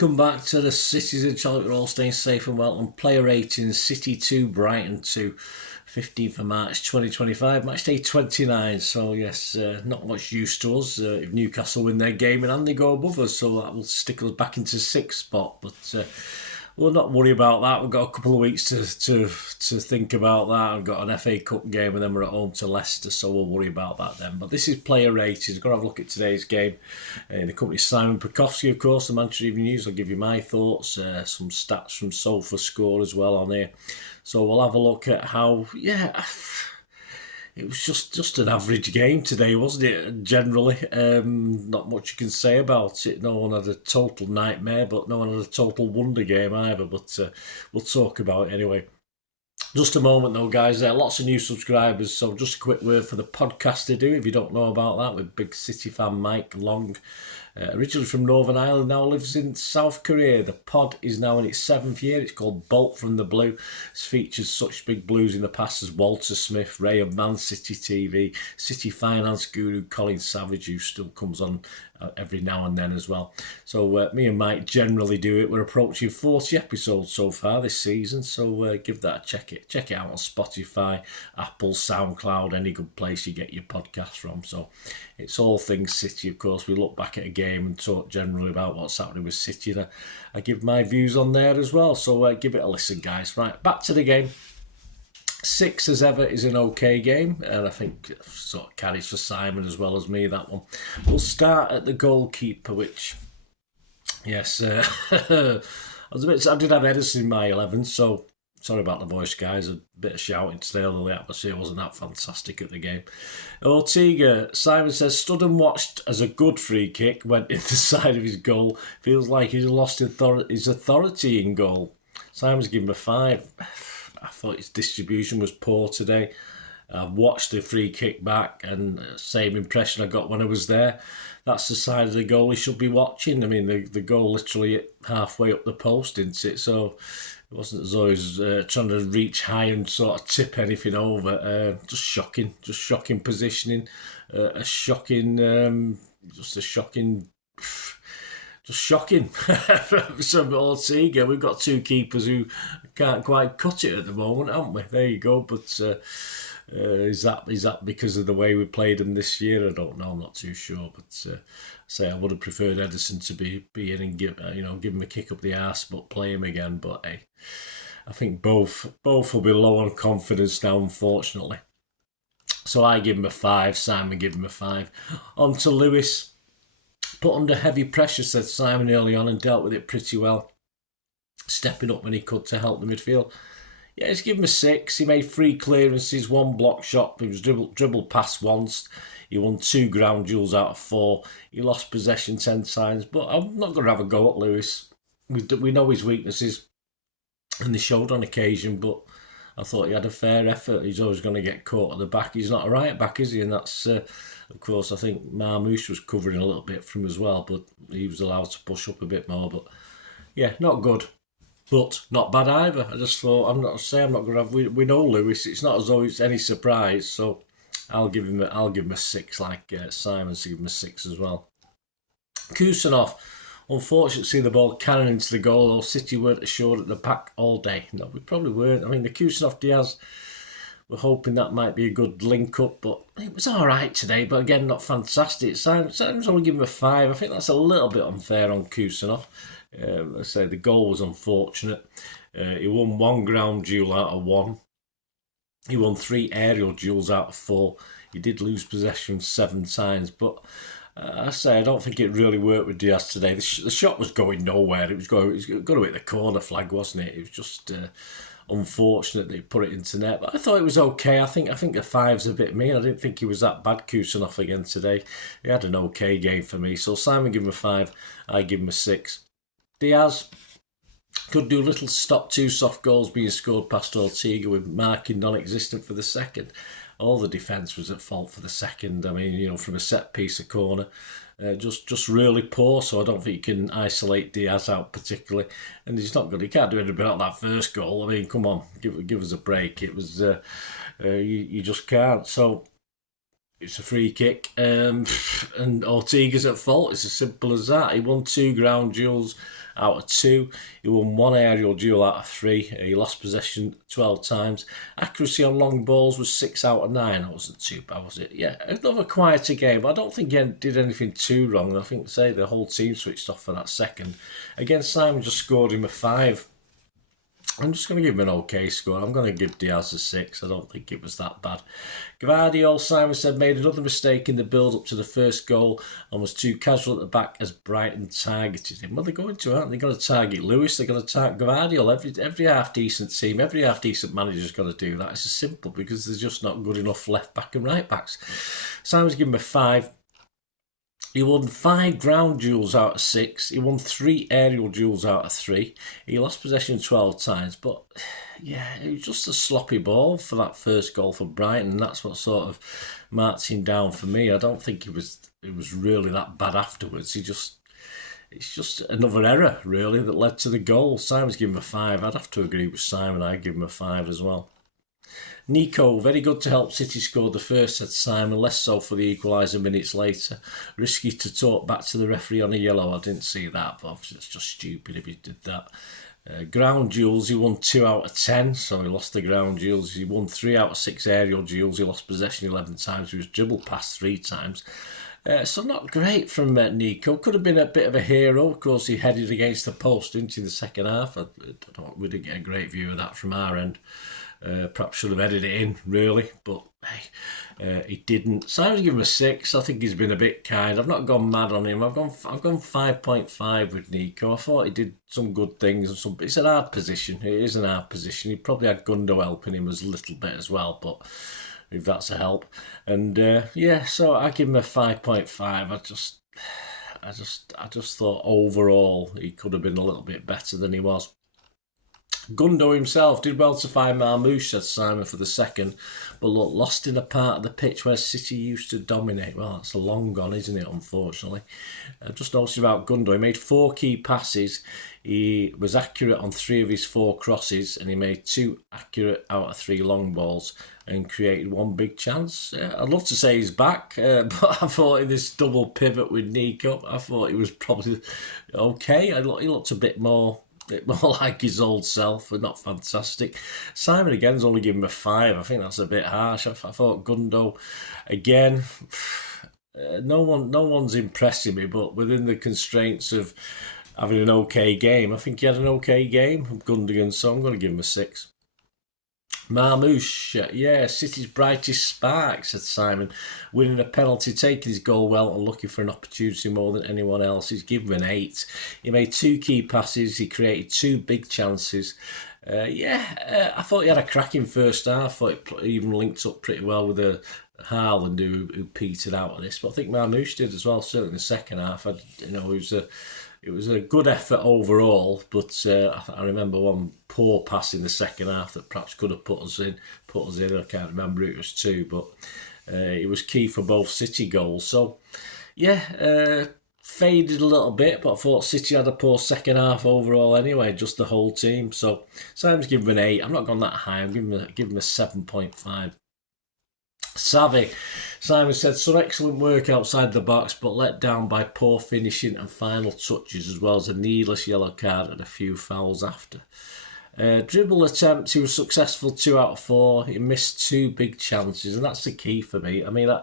welcome back to the Citytilidie. We're all staying safe and well. And player ratings: City 2, Brighton 2, 15th of March 2025, match day 29. So yes, not much use to us if Newcastle win their game and they go above us, so that will stick us back into 6th spot. But we'll not worry about that. We've got a couple of weeks to think about that. I've got an FA Cup game and then we're at home to Leicester, so we'll worry about that then. But this is player ratings. I've got to have a look at today's game. In the company Simon Bajkowski, of course, the Manchester Evening News. I'll give you my thoughts, some stats from Sofascore as well on here. So we'll have a look at how, it was just an average game today, wasn't it? Generally, not much you can say about it. No one had a total nightmare, but no one had a total wonder game either. But we'll talk about it anyway. Just a moment though, guys. Lots of new subscribers, so just a quick word for the podcast to do, if you don't know about that, with big City fan Mike Long. Originally from Northern Ireland, now lives in South Korea. The pod is now in its 7th year. It's called Bolt from the Blue. It's featured such big blues in the past as Walter Smith, Ray of Man City TV, City finance guru Colin Savage, who still comes on every now and then as well. So me and Mike generally do it. We're approaching 40 episodes so far this season, so give that a check it out on Spotify, Apple, SoundCloud, any good place you get your podcast from. So it's all things City, of course. We look back at a game and talk generally about what's happening with City, and I give my views on there as well, so give it a listen, guys. Right, back to the game. 6 as ever is an okay game, and I think sort of carries for Simon as well as me, that one. We'll start at the goalkeeper, which, yes, I did have Edison in my 11, so sorry about the voice, guys. A bit of shouting today, although the atmosphere wasn't that fantastic at the game. Ortega, Simon says, stood and watched as a good free kick went in the side of his goal. Feels like he's lost his authority in goal. Simon's given him a 5. I thought his distribution was poor today. I've watched the free kick back, and same impression I got when I was there. That's the side of the goal he should be watching. I mean, the goal literally hit halfway up the post, didn't it? So it wasn't as though he was trying to reach high and sort of tip anything over. Just shocking positioning. Just shocking from some Ortega. We've got 2 keepers who can't quite cut it at the moment, haven't we? There you go. But is that because of the way we played them this year? I don't know. I'm not too sure. But I would have preferred Edison to be in and give him a kick up the arse, but play him again. But hey, I think both will be low on confidence now, unfortunately. So I give him a 5. Simon give him a 5. On to Lewis. Put under heavy pressure, said Simon early on, and dealt with it pretty well, stepping up when he could to help the midfield. Yeah, let's give him a 6. He made 3 clearances, 1 block shot. He was dribbled past once. He won 2 ground duels out of 4. He lost possession 10 times, but I'm not going to have a go at Lewis. We know his weaknesses, and they showed on occasion, but I thought he had a fair effort. He's always going to get caught at the back. He's not a right back, is he? And that's, of course, I think Marmouche was covering a little bit from as well, but he was allowed to push up a bit more. But yeah, not good, but not bad either. I just thought, I'm not going to have. We know Lewis. It's not as though it's any surprise. So I'll give him a 6, like Simon's give him a 6 as well. Kusanov. Unfortunately, see the ball cannon into the goal, though City weren't assured at the back all day. No, we probably weren't. I mean, the Kusanov-Diaz, we're hoping that might be a good link-up, but it was all right today, but again, not fantastic. Simon's only given him a 5. I think that's a little bit unfair on Kusanov. I say the goal was unfortunate. He won 1 ground duel out of 1. He won 3 aerial duels out of 4. He did lose possession 7 times, but I don't think it really worked with Diaz today. The shot was going nowhere. It was going to hit the corner flag, wasn't it? It was just unfortunate that he put it into net. But I thought it was okay. I think the 5's a bit mean. I didn't think he was that bad, Kusanov, again today. He had an okay game for me. So Simon give him a 5. I give him a 6. Diaz could do little stop 2 soft goals being scored past Ortega, with Marc non-existent for the second. All the defence was at fault for the second. I mean, from a set piece, a corner, just really poor. So I don't think you can isolate Diaz out particularly. And he's not good. He can't do anything about that first goal. I mean, come on, give us a break. It was you just can't. So It's a free kick, and Ortega's at fault. It's as simple as that. He won 2 ground duels out of 2. He won 1 aerial duel out of 3. He lost possession 12 times. Accuracy on long balls was 6 out of 9. That wasn't too bad, was it? Yeah, another quieter game. I don't think he did anything too wrong. I think, say, the whole team switched off for that second. Again, Simon just scored him a 5. I'm just going to give him an okay score. I'm going to give Diaz a 6. I don't think it was that bad. Gvardiol, Simon said, made another mistake in the build-up to the first goal and was too casual at the back as Brighton targeted him. Well, they're going to, aren't they? They're going to target Lewis. They're going to target Gvardiol. Every half-decent team, every half-decent manager's going to do that. It's just simple because there's just not good enough left-back and right-backs. Simon's given him a 5. He won 5 ground duels out of 6. He won 3 aerial duels out of 3. He lost possession 12 times. But, yeah, it was just a sloppy ball for that first goal for Brighton. And that's what sort of marked him down for me. I don't think it was really that bad afterwards. It's just another error, really, that led to the goal. Simon's given him a 5. I'd have to agree with Simon. I'd give him a 5 as well. Nico, very good to help City score the first, said Simon, less so for the equaliser minutes later. Risky to talk back to the referee on a yellow. I didn't see that, but obviously it's just stupid if he did that. Ground duels, he won 2 out of 10, so he lost the ground duels. He won 3 out of 6 aerial duels. He lost possession 11 times. He was dribbled past 3 times. So not great from Nico. Could have been a bit of a hero. Of course, he headed against the post, didn't he, in the second half? We didn't get a great view of that from our end. Perhaps should have headed it in, really, but hey, he didn't. So I was giving him a 6. I think he's been a bit kind. I've not gone mad on him. I've gone 5.5 with Nico. I thought he did some good things. It's an hard position. It is an hard position. He probably had Gundo helping him a little bit as well, but if that's a help. And yeah, so I give him a 5.5. I just thought overall he could have been a little bit better than he was. Gundo himself did well to find Marmouche, said Simon, for the second, but look, lost in a part of the pitch where City used to dominate. Well, that's a long gone, isn't it, unfortunately? Just noticed about Gundo, he made 4 key passes, he was accurate on 3 of his 4 crosses, and he made 2 accurate out of 3 long balls and created 1 big chance. I'd love to say he's back, but I thought in this double pivot with Nico, I thought he was probably okay. He looked a bit more like his old self, but not fantastic. Simon again's only given him a 5. I think that's a bit harsh. I thought Gundo again. No one's impressing me, but within the constraints of having an okay game, I think he had an okay game. Gundogan, so I'm going to give him a 6. Marmouche, yeah, City's brightest spark, said Simon, winning a penalty, taking his goal well and looking for an opportunity more than anyone else. He's given an 8. He made 2 key passes, he created 2 big chances. I thought he had a cracking first half. I thought it even linked up pretty well with Haaland who petered out of this, but I think Marmouche did as well, certainly in the second half. It was a good effort overall, but I remember one poor pass in the second half that perhaps could have put us in. I can't remember, it was 2, but it was key for both City goals. So, yeah, faded a little bit, but I thought City had a poor second half overall anyway, just the whole team. So, Simon's given him an 8. I'm not gone that high. I'm giving him a 7.5. Savvy. Simon said, some excellent work outside the box, but let down by poor finishing and final touches, as well as a needless yellow card and a few fouls after. Dribble attempts, he was successful 2 out of 4. He missed 2 big chances, and that's the key for me. I mean, I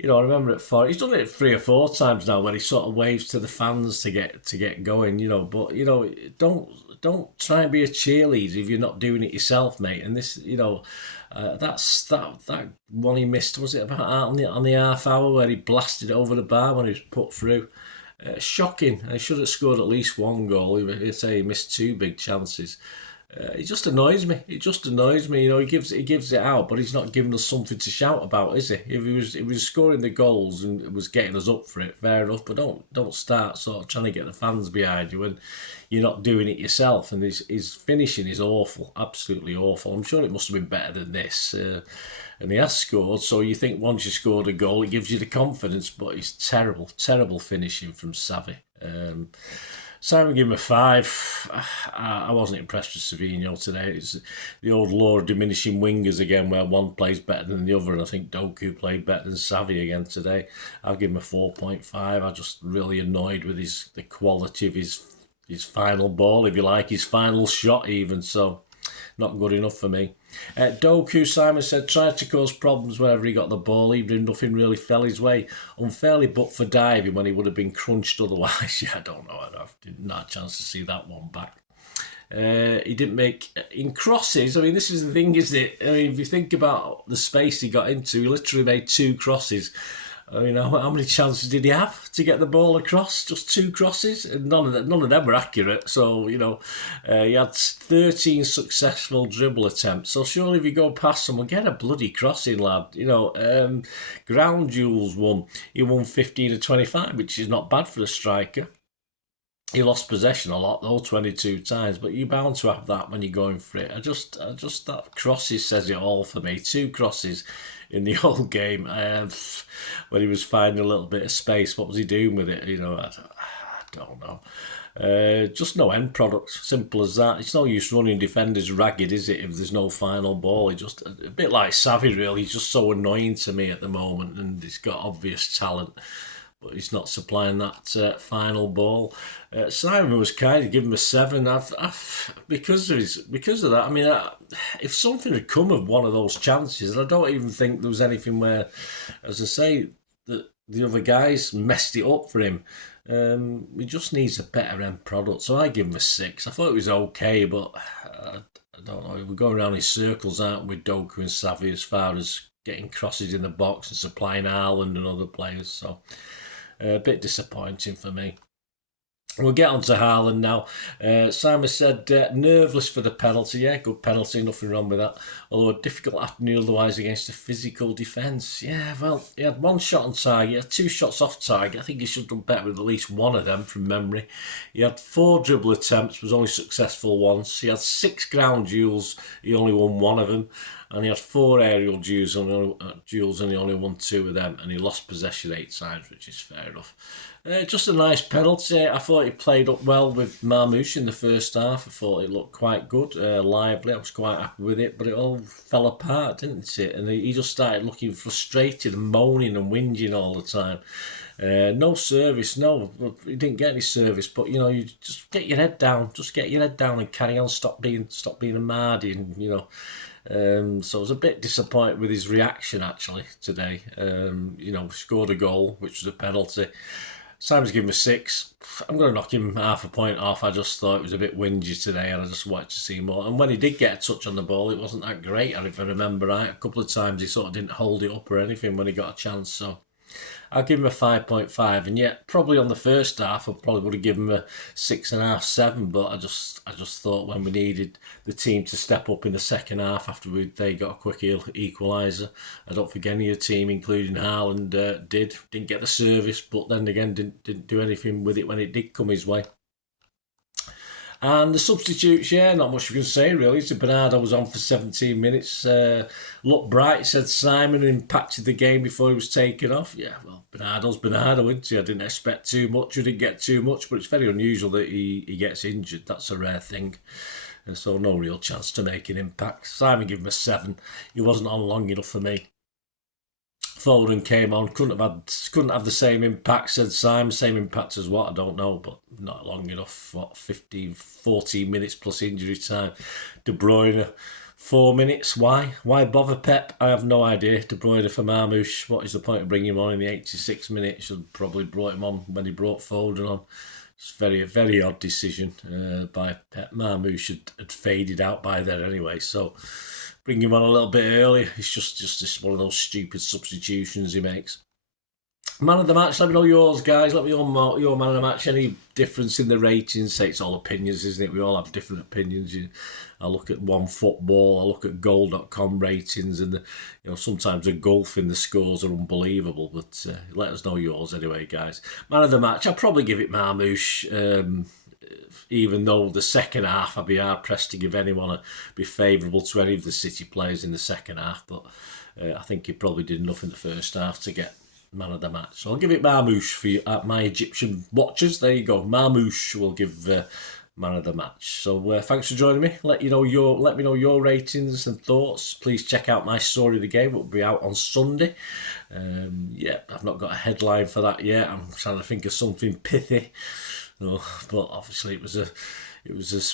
remember it 4. He's done it 3 or 4 times now, where he sort of waves to the fans to get going. But don't try and be a cheerleader if you're not doing it yourself, mate. And this, that one he missed, was it about on the half hour where he blasted it over the bar when he was put through? Shocking. He should have scored at least 1 goal. He'd say he missed 2 big chances. It just annoys me. He gives it out, but he's not giving us something to shout about, is he? If he was scoring the goals and was getting us up for it, fair enough. But don't start sort of trying to get the fans behind you when you're not doing it yourself. And his finishing is awful, absolutely awful. I'm sure it must have been better than this. And he has scored, so you think once you scored a goal, it gives you the confidence. But it's terrible finishing from Savvy. Simon gave him a 5. I wasn't impressed with Savino today. It's the old law of diminishing wingers again, where one plays better than the other, and I think Doku played better than Savvy again today. I'll give him a 4.5. I'm just really annoyed with the quality of his final ball, if you like, his final shot even, so not good enough for me. Doku, Simon said, tried to cause problems wherever he got the ball, even if nothing really fell his way. Unfairly but for diving when he would have been crunched otherwise. Yeah, I don't know. I didn't have a chance to see that one back. He didn't make in crosses. I mean, this is the thing, isn't it? I mean, if you think about the space he got into, he literally made 2 crosses. I mean, how many chances did he have to get the ball across? Just 2 crosses, and none of them were accurate. So he had 13 successful dribble attempts. So surely, if you go past someone, get a bloody crossing, lad. Ground duels won. He won 15-25, which is not bad for a striker. He lost possession a lot though, 22 times, but you're bound to have that when you're going for it. I just that crosses says it all for me. 2 crosses in the whole game. When he was finding a little bit of space, what was he doing with it? I don't know. Just no end product. Simple as that. It's no use running defenders ragged, is it, if there's no final ball? He just a bit like Savvy, really. He's just so annoying to me at the moment, and he's got obvious talent, but he's not supplying that final ball. Simon was kind of giving him a 7. Because of that. I mean, if something had come of one of those chances, and I don't even think there was anything where, as I say, the other guys messed it up for him. He just needs a better end product. So I give him a 6. I thought it was okay, but I don't know. We're going around in circles, aren't we, with Doku and Savvy, as far as getting crosses in the box and supplying Haaland and other players. So a bit disappointing for me. We'll get on to Haaland now. Simon said, nerveless for the penalty. Yeah, good penalty, nothing wrong with that. Although a difficult afternoon otherwise against a physical defence. Yeah, well, he had 1 shot on target, he had 2 shots off target. I think he should have done better with at least 1 of them from memory. He had 4 dribble attempts, was only successful once. He had 6 ground duels, he only won 1 of them. And he had 4 aerial duels and he only won 2 of them. And he lost possession 8 times, which is fair enough. Just a nice penalty. I thought he played up well with Marmouche in the first half. I thought it looked quite good, lively. I was quite happy with it, but it all fell apart, didn't it? And he just started looking frustrated and moaning and whinging all the time. No service, no. He didn't get any service, but you just get your head down. Just get your head down and carry on. Stop being a mardy, and so I was a bit disappointed with his reaction actually today. Scored a goal, which was a penalty. Simon's given him a 6. I'm going to knock him half a point off. I just thought it was a bit whingy today, and I just wanted to see more. And when he did get a touch on the ball, it wasn't that great. If I remember right, a couple of times he sort of didn't hold it up or anything when he got a chance. So I'll give him a 5.5, and yet probably on the first half I probably would have given him a 6.5, 7. But I just thought when we needed the team to step up in the second half after they got a quick equaliser, I don't think any of the team, including Haaland, didn't get the service, but then again didn't do anything with it when it did come his way. And the substitutes, yeah, not much we can say really. So Bernardo was on for 17 minutes. Looked bright, said Simon, who impacted the game before he was taken off. Yeah, well, Bernardo's Bernardo, isn't he? I didn't expect too much. I didn't get too much, but it's very unusual that he gets injured. That's a rare thing. So no real chance to make an impact. Simon gave him a 7. He wasn't on long enough for me. Foden came on, couldn't have the same impact, said Simon. Same impact as what? I don't know, but not long enough. 14 minutes plus injury time. De Bruyne, 4 minutes. Why? Why bother Pep? I have no idea. De Bruyne for Marmouche. What is the point of bringing him on in the 86th minute? Should have probably brought him on when he brought Foden on. It's a very, very odd decision by Pep. Marmouche had faded out by then anyway, so bring him on a little bit early. It's just one of those stupid substitutions he makes. Man of the match, let me know yours, guys. Let me know your man of the match. Any difference in the ratings? Say it's all opinions, isn't it? We all have different opinions. I look at OneFootball, I look at goal.com ratings, and sometimes the gulf in the scores are unbelievable. But let us know yours anyway, guys. Man of the match, I'll probably give it Marmouche. Even though the second half, I'd be hard pressed to give anyone be favourable to any of the City players in the second half. But I think he probably did enough in the first half to get man of the match. So I'll give it Marmouche for you, my Egyptian watchers. There you go. Marmouche will give man of the match. So thanks for joining me. Let me know your ratings and thoughts. Please check out my story of the game. It will be out on Sunday. Yeah, I've not got a headline for that yet. I'm trying to think of something pithy. No, but obviously it was a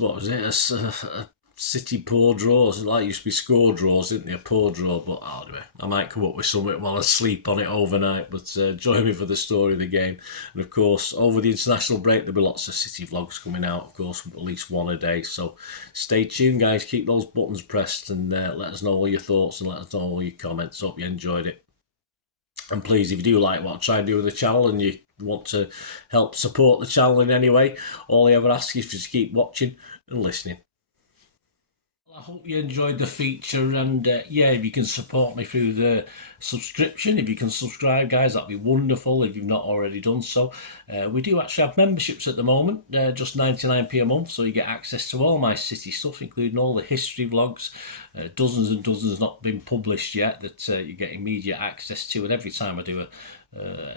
what was it? A City poor draws. Like it used to be score draws, didn't they? A poor draw. But anyway, I might come up with something while I sleep on it overnight. But join me for the story of the game. And of course, over the international break, there'll be lots of City vlogs coming out. Of course, at least one a day. So stay tuned, guys. Keep those buttons pressed and let us know all your thoughts and let us know all your comments. Hope you enjoyed it. And please, if you do like what I try and do with the channel and you want to help support the channel in any way, all I ever ask is to keep watching and listening. I hope you enjoyed the feature, and yeah, if you can support me through the subscription, if you can subscribe, guys, that'd be wonderful if you've not already done so. We do actually have memberships at the moment, just 99p a month, so you get access to all my City stuff, including all the history vlogs, dozens and dozens not been published yet that you get immediate access to, and every time I do a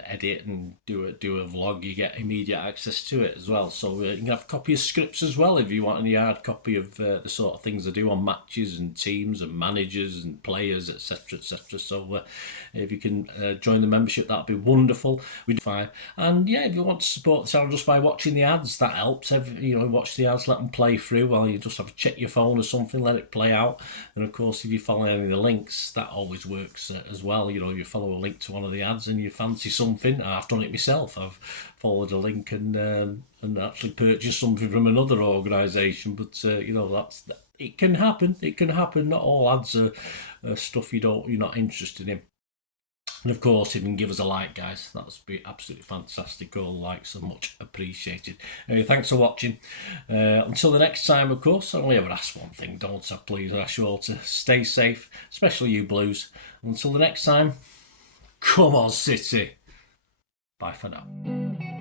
edit and do a vlog, you get immediate access to it as well. So you can have a copy of scripts as well if you want any hard copy of the sort of things I do on matches and teams and managers and players, etc, etc. So if you can join the membership, that'd be wonderful. We do fine. And yeah, if you want to support the channel just by watching the ads, that helps. Watch the ads, let them play through while you just have to check your phone or something, let it play out. And of course, if you follow any of the links, that always works as well. You follow a link to one of the ads and you fancy something. I've done it myself. I've followed a link and actually purchased something from another organisation. But it can happen. It can happen. Not all ads are stuff you're not interested in. And of course, if you can give us a like, guys, that would be absolutely fantastic. All likes are much appreciated. Anyway, thanks for watching. Until the next time, of course, I only ever ask one thing, don't I? Please, I ask you all to stay safe, especially you Blues. Until the next time, come on, City. Bye for now.